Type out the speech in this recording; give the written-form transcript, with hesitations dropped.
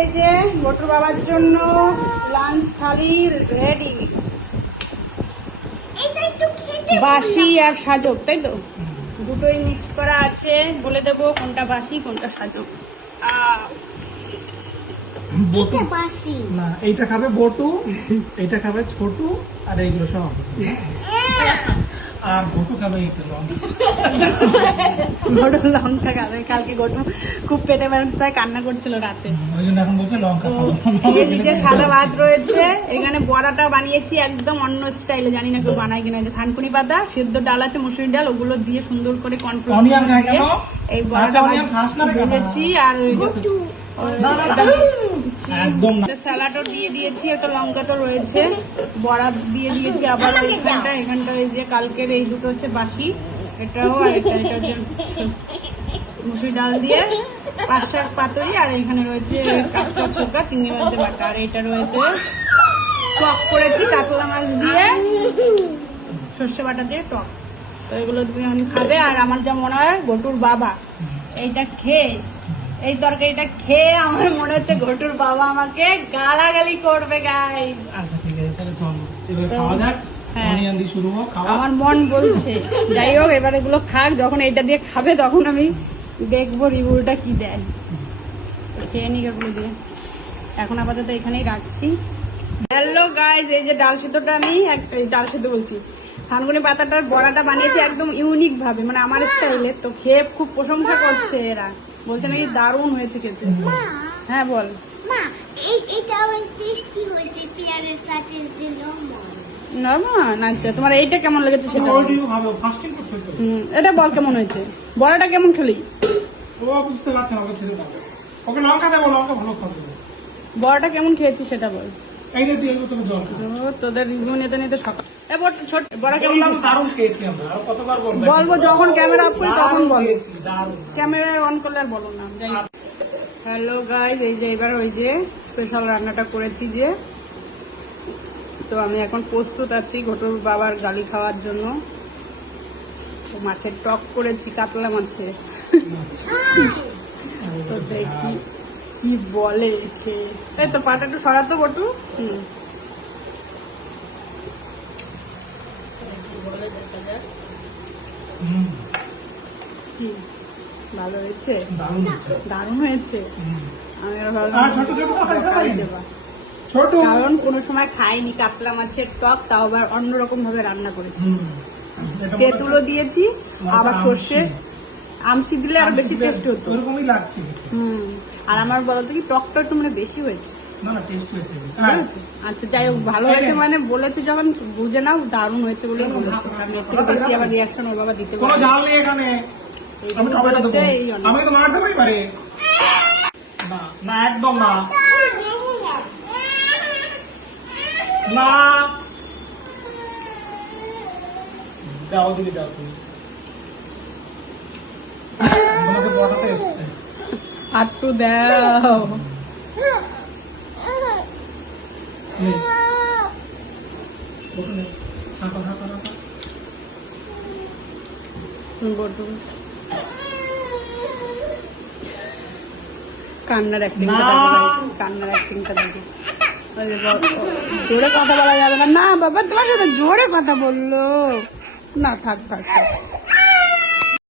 এই যে মোটর বাবার জন্য লাঞ্চ থালি রেডি। বাসি আর সাজক, তাই তো দুটোই মিক্স করা আছে। বলে দেবো কোনটা বাসি কোনটা সাজক। না এইটা খাবে বটু, এইটা খাবে ছোটু, আর এইগুলো সব। আর ঘটু খাবে এইটা গোটু লঙ্কা খাবে। কালকে গোটু খুব পেটে ব্যথায় কান্না করছিল রাতে, ওই জন্য এখন বলছে লঙ্কা খাবো। নিচে সাদা ভাত রয়েছে, এখানে বড়াটা বানিয়েছি একদম অন্য স্টাইলে, জানি না কেউ বানায় কিনা। যে থানকুনি পাতা, সেদ্ধ ডাল আছে, মুসুরি ডাল, ওগুলো দিয়ে সুন্দর করে কর্নফ্লাওয়ার দিয়ে এই বড়াটা ভেজেছি। আর স্যালাডও দিয়ে দিয়েছি, একটা লঙ্কাটা রয়েছে, বড়া দিয়ে দিয়েছি। আবার এখানটা এই যে কালকের এই দুটো হচ্ছে বাসি, এটাও আর এটা হচ্ছে মুসুরি ডাল দিয়ে 5 পাতুরি। আর এখানে রয়েছে কাঁচকলা ছোকা, চিংড়ি মাছ দিয়ে বাটা। আর এটা রয়েছে টক করেছি কাতলা মাছ দিয়ে, সর্ষে বাটা দিয়ে টক। তো এগুলো তুমি আমি খাবে। আর আমার যা মনে হয় ঘটুর বাবা এইটা খেয়ে, এই তরকারিটা খেয়ে আমার মনে হচ্ছে ঘটুর বাবা আমাকে গালাগালি করবে গাইস। আচ্ছা ঠিক আছে, তাহলে চলো এবারে খাওয়া যাক। অনিয়ন দিয়ে শুরু হোক খাওয়া। আমার মন বলছে যাই হোক এবার এগুলো খাক, যখন এইটা দিয়ে খাবে তখন আমি দেখবো রিভিউটা কি দেয়। খেয়ে নিক এগুলো দিয়ে। এখন আপাতত এখানেই রাখছি। হ্যালো গাইস, এই যে ডাল সিদ্ধটা আমি ডাল সিদ্ধ বলছি, থানকুনি পাতাটার বড়াটা বানিয়েছি একদম ইউনিক ভাবে, মানে আমার স্টাইলে। তো খেয়ে খুব প্রশংসা করছে এরা, বলছে নাকি দারুণ হয়েছে খেতে। হ্যাঁ বল মা, এটা অনেক টেস্টি হয়েছে পেয়ারের সাথে যে নরমাল। আচ্ছা তোমার এইটা কেমন লেগেছে সেটা ফাস্টিং করতে তো। এটা বল কেমন হয়েছে, বড়াটা কেমন খেলি? ও বুঝতে পারছে না, ওকে ছেড়ে দাও। ওকে লঙ্কা দেবো, লঙ্কা ভালো খাবে। বড়াটা কেমন খেয়েছি সেটা বল। এই নে দিয়ে তোকে জল খাও। ও তোদের রিভিউ নিতে নিতে সকাল। এ ছোট বড়া কেমন লাগছে? দারুণ খেয়েছি আমরা, আর কতবার বলবো? বলবো যখন ক্যামেরা অফ করি তখন বল। দারুণ। ক্যামেরা অন করলে আর বলো না। যাই হ্যালো গাইস, এই যে এবার ওই যে স্পেশাল রান্নাটা করেছি যে, তো আমি এখন প্রস্তুত আছি ঘটুর বাবার গালি খাওয়ার জন্য। তো মাছের টক করেছি, কাতলা মাছের। তো দেখি কি বলে খেয়ে। এই তো পাটা একটু সরাতো বটু। বলে দেখা যাক কি ভালো হয়েছে। দারুণ হয়েছে। আমি ছোট কারণ কোনো সময় খাইনি কাতলা মাছের টক, তাও আবার অন্যরকম ভাবে রান্না করেছি। তেঁতুলো দিয়েছি, আবার সর্ষে আমসি দিলে আর বেশি টেস্ট হতো। ওরকমই লাগছে। আর আমার বলতো কি টকটা একটু মানে বেশি হয়েছে। না না, টেস্ট হয়েছে। আচ্ছা যাই হোক, ভালো হয়েছে মানে বলেছে যখন বুঝে নাও দারুণ হয়েছে বলে বলেছে। আমি এর থেকে বেশি আবার রিয়াকশন ওর বাবা দিতে কোনো জাল নেই এখানে। আমি টমেটো দেবো, আমি তো মারতে পারি পারে না। না একদম না, না যাও ওদিকে যাও তুমি। আমাকে বড়াতে এসছে, আটটু দাও। কান্নার অ্যাক্টিংটা দেখো। জোরে কথা বলা যাবে না। না বাবা তোমার সাথে জোরে কথা বললো না, থাক থাক থাক।